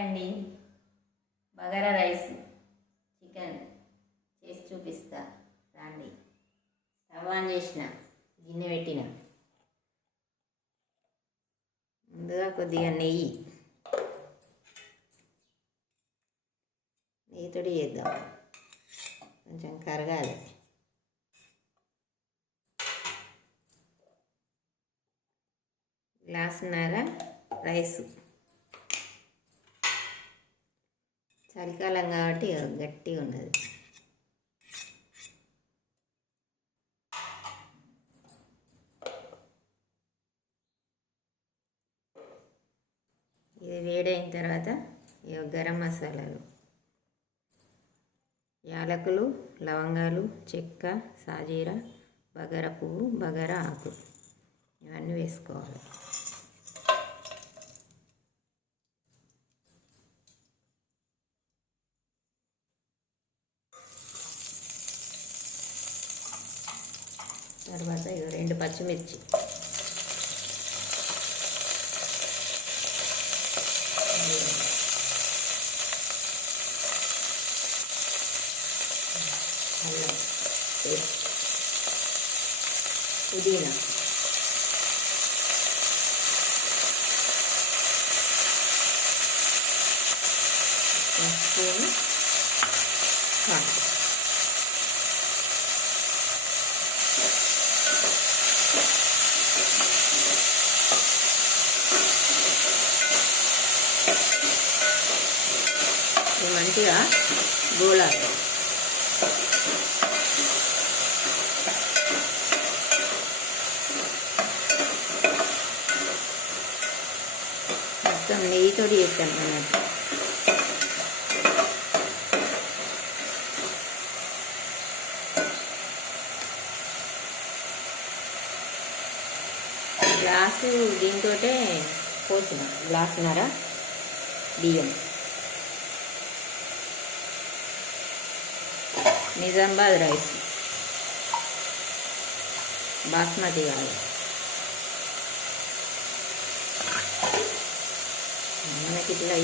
అండి bagara rice chicken చేసి చూపిస్తా. రండి. స్టవ్ ఆన్ చేసిన గిన్నె పెట్టిన. ముందుగా కొద్దిగా నెయ్యి. నెయ్యితోటి చేద్దాం. కొంచెం కరగాలి. గ్లాస్ నారా రైస్. చలికాలం కాబట్టి గట్టిగా ఉన్నది ఇది వేడైన తర్వాత ఇక గరం మసాలాలు యాలకులు లవంగాలు చెక్క సాజీర బగర పువ్వు బగర ఆకు ఇవన్నీ వేసుకోవాలి తర్వాత ఇక రెండు పచ్చిమిర్చి అల్లం పేస్ట్ పుదీనా ఒక స్పూను కారం ఇది మంచిగా గోలాలి మొత్తం నెయ్యితో చేస్తాను అన్నట్టు గ్లాసు దీంతో పోసిన. గ్లాసున్నర? బియ్యం. నిజామాబాద్ రైస్. బాస్మతి కాదు మనకి ఇట్లా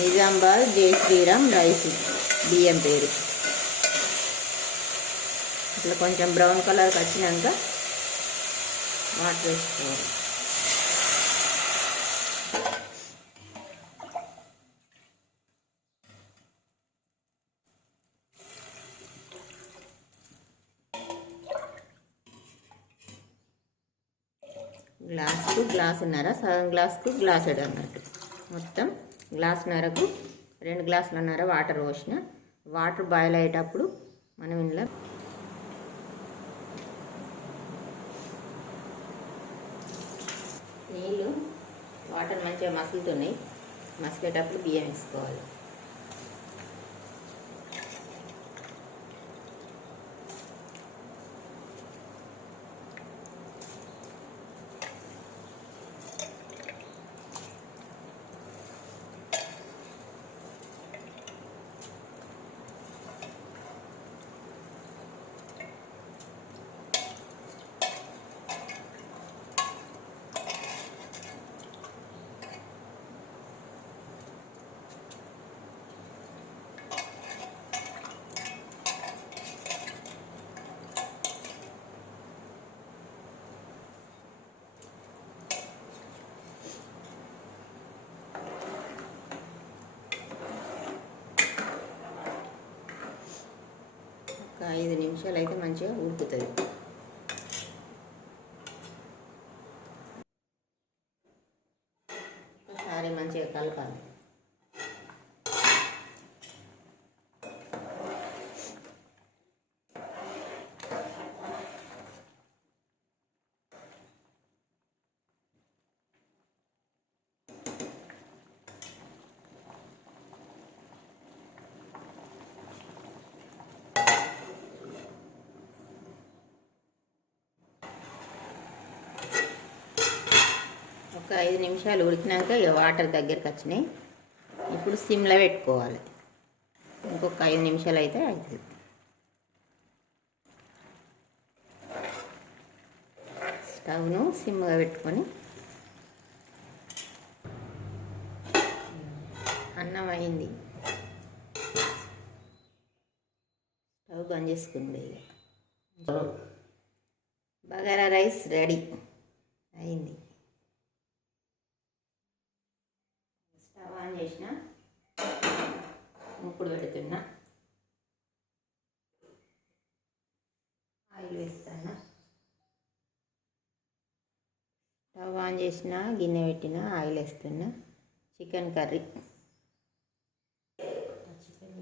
నిజామాబాద్ జై శ్రీరామ్ రైస్ బియ్యం పేరు. ఇట్లా కొంచెం బ్రౌన్ కలర్కి వచ్చినాక వాటర్ వేసుకోవాలి గ్లాస్కు గ్లాసున్నర సగం గ్లాస్కు గ్లాసుడు అన్నట్టు మొత్తం గ్లాసున్నరకు రెండు గ్లాసులన్నర వాటర్ పోసిన. వాటర్ బాయిల్ అయ్యేటప్పుడు మనం ఇందులో నీళ్ళు వాటర్ మంచిగా మసులుతున్నాయి. మసిలేటప్పుడు బియ్యం వేసుకోవాలి ఒక ఐదు నిమిషాలు అయితే మంచిగా ఉడుకుతుంది ఒకసారి మంచిగా కలపాలి ఒక ఐదు నిమిషాలు ఉడికినాక ఇక వాటర్ దగ్గరికి వచ్చినాయి. ఇప్పుడు సిమ్లో పెట్టుకోవాలి. ఇంకొక ఐదు నిమిషాలు అయితే అవుతుంది స్టవ్ను సిమ్గా పెట్టుకొని అన్నం అయింది. స్టవ్ బంద్ చేసుకుంది ఇక. Bagara rice ready. అయింది. స్టవ్ ఆన్ చేసిన. ముప్పుడు పెడుతున్నా. ఆయిల్ వేస్తున్నా స్టవ్ ఆన్ చేసిన గిన్నె పెట్టిన ఆయిల్ వేస్తున్నా. Chicken curry. చికెన్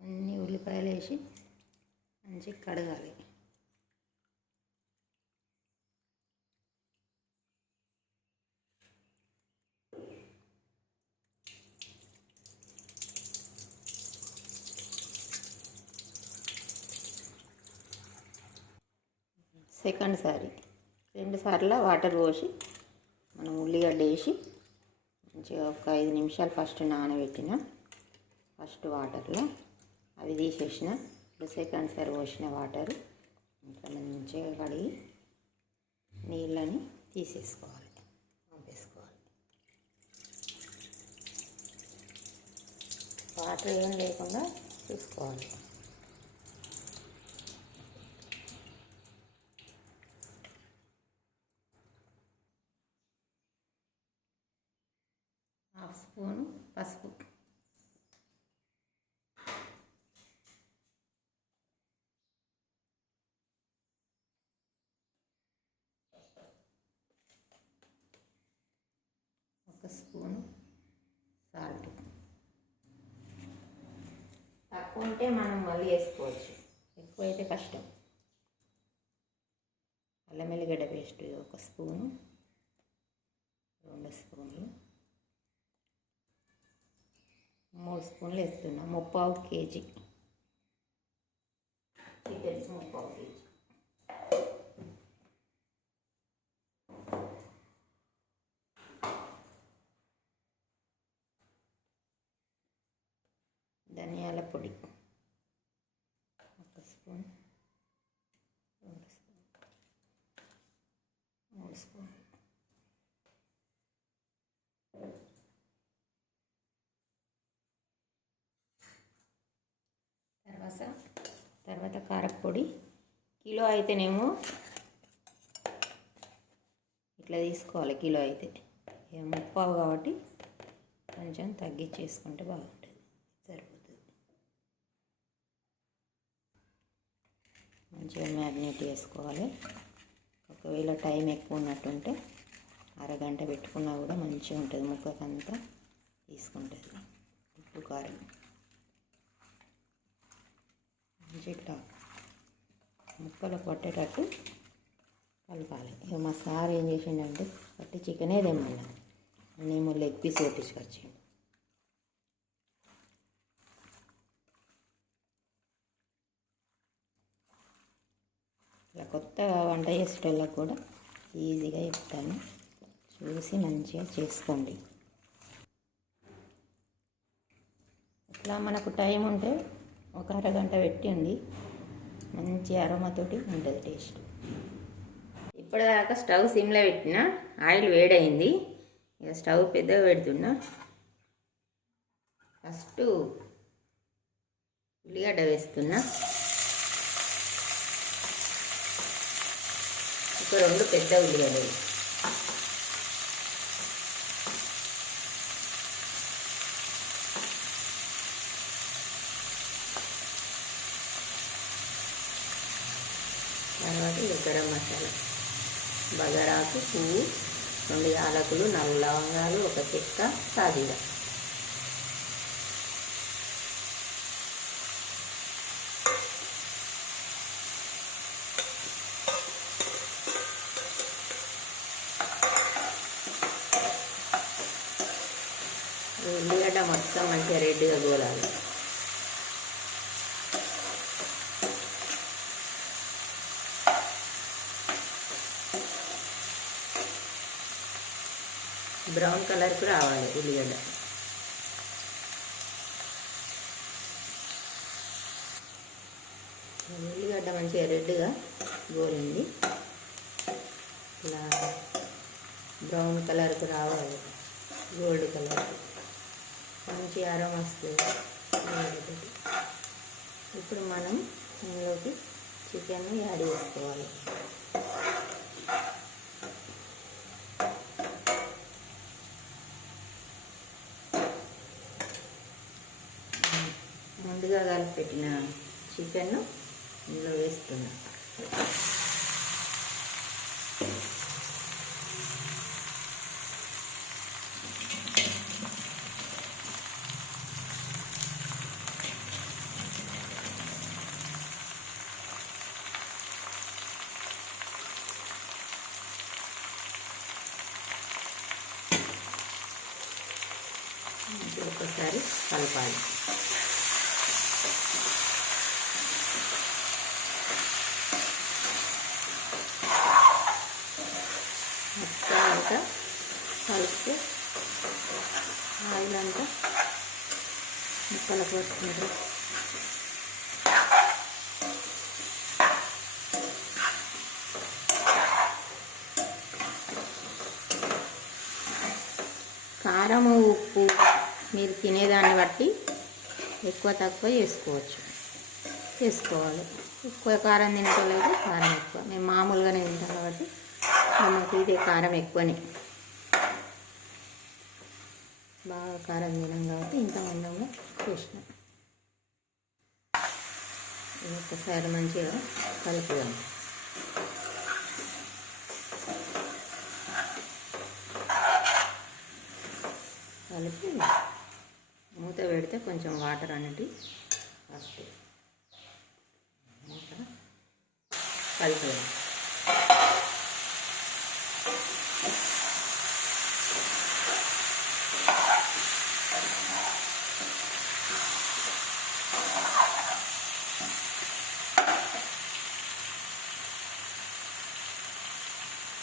అన్ని ఉల్లిపాయలు వేసి మంచిగా కడగాలి. సెకండ్ సారి. రెండు సార్లు వాటర్ పోసి మనం ఉల్లిగడ్డ వేసి మంచిగా ఒక ఐదు నిమిషాలు ఫస్ట్ నానబెట్టిన ఫస్ట్ వాటర్లో అవి తీసేసిన. ఇప్పుడు సెకండ్ సారి పోసిన వాటర్. ఇంకా మంచిగా కడిగి నీళ్ళని తీసేసుకోవాలి. పంపేసుకోవాలి వాటర్ ఏం లేకుండా చూసుకోవాలి. హాఫ్ స్పూను పసుపు. ఒక స్పూను సాల్ట్. తక్కువ ఉంటే మనం మళ్ళీ వేసుకోవచ్చు. ఎక్కువైతే కష్టం. అల్లం వెల్లిగడ్డ పేస్ట్ ఒక స్పూను రెండు స్పూన్లు. మూడు స్పూన్లు వేస్తున్నా. ముప్పావు కేజీ. చికెన్ ముప్పావు కేజీ ధనియాల పొడి. ఒక స్పూన్. రెండు స్పూన్. మూడు స్పూన్ తర్వాత తర్వాత కారపొడి. కిలో అయితేనేమో ఇట్లా తీసుకోవాలి కిలో అయితే. ముప్పావు కాబట్టి కొంచెం తగ్గించేసుకుంటే బాగుంటుంది. మంచిగా మ్యారినేట్ చేసుకోవాలి. ఒకవేళ టైం ఎక్కువ ఉన్నట్టుంటే అరగంట పెట్టుకున్నా కూడా మంచిగా ఉంటుంది. ముక్కకంతా తీసుకుంటుంది. ఉప్పు కారం. మంచి ఇట్లా ముక్కలు పట్టేటట్టు కలపాలి. ఇక మా సార్ ఏం చేసిండంటే పట్టి చికెనే తెమ్మన్నా. నేను లెగ్ పీస్ కొట్టించుకొచ్చాను ఇలా కొత్తగా వంట చేసేటోళ్ళకి కూడా ఈజీగా చెప్తాను. చూసి మంచిగా చేసుకోండి. ఇట్లా మనకు టైం ఉంటే ఒక అరగంట పెట్టింది మంచి అరమతోటి ఉంటుంది టేస్ట్. ఇప్పటిదాకా స్టవ్ సిమ్లో పెట్టిన ఆయిల్ వేడైంది. ఇక స్టవ్ పెద్దగా పెడుతున్నా. ఫస్ట్ ఉల్లిగడ్డ వేస్తున్నా. ఒక రెండు పెద్ద ఉల్లిగడ్డలు. తర్వాత గరం మసాలా. బగరాకు పువ్వు రెండు యాలకులు నల్ల లవంగాలు ఒక చెక్క సాజీర ఈ ఉల్లిగడ్డ మొత్తం మంచిగా రెడ్గా గోలాలి బ్రౌన్ కలర్కి రావాలి ఉల్లిగడ్డ. ఉల్లిగడ్డ మంచిగా రెడ్గా గోలింది ఇలా బ్రౌన్ కలర్కి రావాలి. గోల్డ్ కలర్ మంచి అరం వస్తుంది. ఇప్పుడు మనం ఇందులోకి చికెన్ యాడ్ చేసుకోవాలి. ముందుగా కలిపెట్టిన చికెన్ ఇందులో వేస్తున్నా. ఒకసారి కలపాలి మొత్తం అంతా కలిపితే ఆయిల్ అంతా ముక్కలకు కారము కారం ఉప్పు మీరు తినేదాన్ని బట్టి ఎక్కువ తక్కువ చేసుకోవచ్చు చేసుకోవాలి ఎక్కువ కారం తినట్లేదు కారం ఎక్కువ. మేము మామూలుగానే తింటాం కాబట్టి మాకు ఇదే కారం ఎక్కువనే. బాగా కారం తినం కాబట్టి ఇంత మందంగా చేసిన. ఒక్కసారి మంచిగా కలుపుదాం. కలిపి మూత పెడితే కొంచెం వాటర్ అనేది వస్తాయి. మూత కలిపేయాలి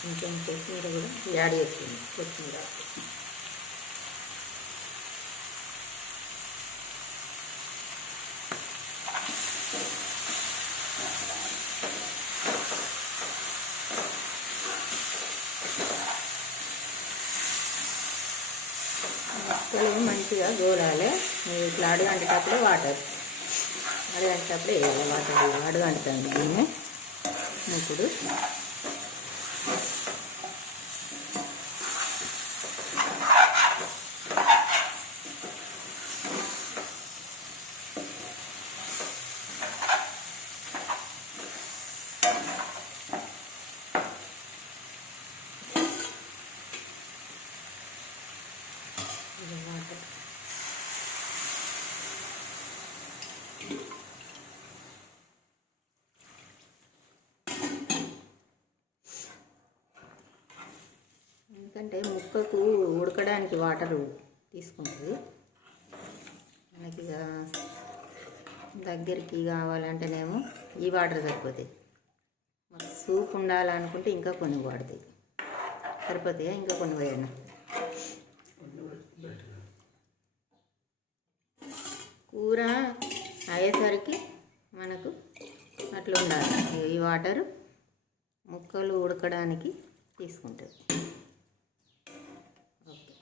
కొంచెం కొత్తిమీర కూడా యాడ్ చేస్తుంది కొత్తిమీర ముక్కలు మంచిగా గోలాలి మీరు ఇట్లా అడుగంటేటప్పుడు వాటర్ అడుగంటేటప్పుడు వేయాలి వాటర్ అడుగంటుంది దీన్ని ఇప్పుడు ఇది వాటర్ ఎందుకంటే ముక్కకు ఉడకడానికి వాటర్ తీసుకుంటుంది. మనకి దగ్గరికి కావాలంటేనేమో ఈ వాటర్ సరిపోతాయి. మాకు సూప్ ఉండాలనుకుంటే ఇంకా కొన్ని వాడతాయి. సరిపోతాయా? ఇంకా కొన్ని పోయాను కూర అయ్యేసరికి మనకు అట్లా ఉండాలి. ఈ వాటర్ ముక్కలు ఉడకడానికి తీసుకుంటుంది ఓకే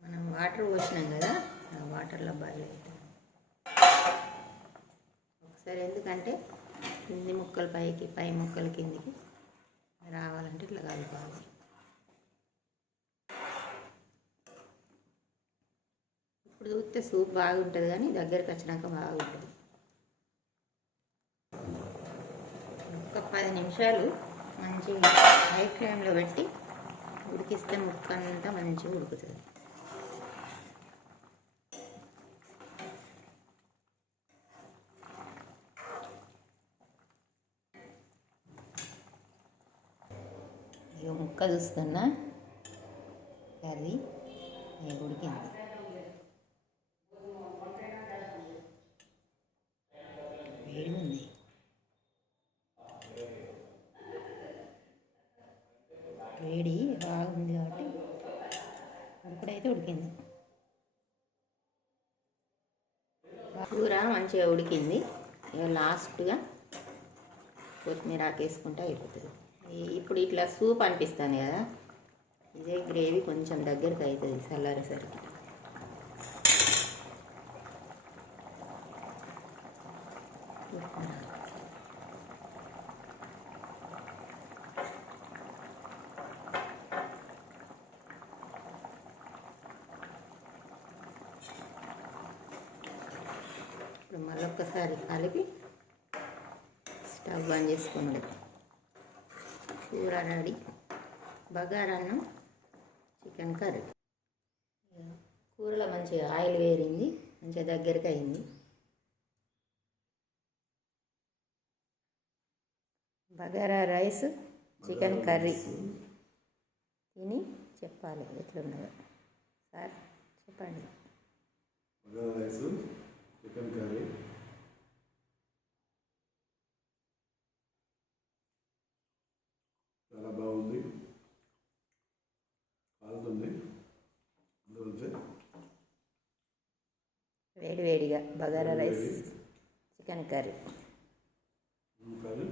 మనం వాటర్ పోసినాం కదా ఆ వాటర్లో బాయిల్ అవుతుంది ఒకసారి ఎందుకంటే కింది ముక్కలు పైకి పై ముక్కలు కిందికి రావాలంటే ఇట్లా కలుపుకోవాలి ఇప్పుడు చూస్తే సూప్ బాగుంటుంది కానీ దగ్గరికి వచ్చినాక బాగుంటుంది. ఒక పది నిమిషాలు మంచిగా హై ఫ్లేమ్లో పెట్టి ఉడికిస్తే ముక్క అంతా మంచిగా ఉడుకుతుంది. కలుస్తున్న చూస్తున్నా. కర్రీ ఉడికింది వేడి ఉంది. వేడి బాగుంది కాబట్టి ఉడుకుడైతే ఉడికింది. కూర మంచిగా ఉడికింది. లాస్ట్గా కొత్తిమీర ఆకేసుకుంటే అయిపోతుంది. ఇప్పుడు ఇట్లా సూప్ అనిపిస్తుంది కదా ఇదే గ్రేవీ కొంచెం దగ్గరికి అవుతుంది చల్లారేసరికి ఇప్పుడు మళ్ళొక్కసారి కలిపి స్టవ్ బంద్ చేసుకున్నాడు కూర రెడీ. బగారన్నం chicken curry. కూరలో మంచిగా ఆయిల్ వేరింది మంచిగా దగ్గరికి అయింది. Bagara rice chicken curry. తిని చెప్పాలి ఎట్లున్నదో. సార్ చెప్పండి. Chicken curry. బాగుంది. కాలుతుంది వేడి వేడిగా bagara rice chicken curry. Curry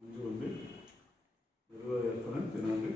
మంచిగా ఉంది తినండి.